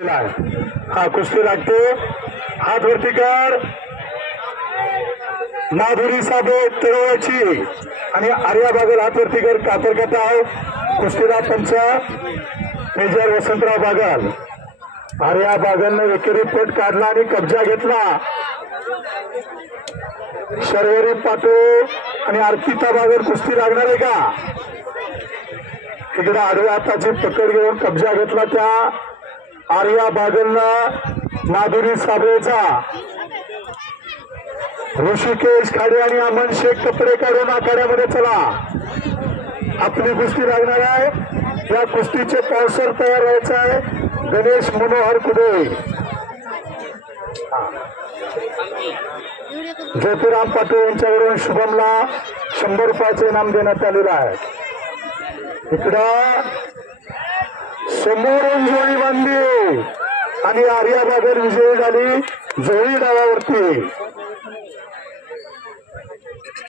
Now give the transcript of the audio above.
हा कुस्ती लागते. हात वरती कर. माधुरी साबे तळवाची आणि आर्या बागल हात वरती कर. कातर कटाव. कुस्तीला पंच. मेजर वसंतराव बागल. आर्या बागलने एकेरी पट काढला आणि कब्जा घेतला. शर्वरी पाटो आणि अर्पिता बागल कुस्ती लागणार आहे का? तिकडे आडव्या हाताची पकड घेऊन कब्जा घेतला त्या. आर्या बागलनं माधुरी साबळेचा. ऋषिकेश खाडे आणि अमन शेख कपडे काढून आखाड्यामध्ये चला. आपली कुस्ती लागणार आहे. या कुस्तीचे पावसर तयार व्हायचं आहे. गणेश मनोहर कुडे. ज्योतिराम पाटील यांच्याकडून शुभमला शंभर रुपयाचे इनाम देण्यात आलेलं आहे. इकडं समोरून जोडी आणि आर्या बाबर विजयी झाली. जोळी डावावरती.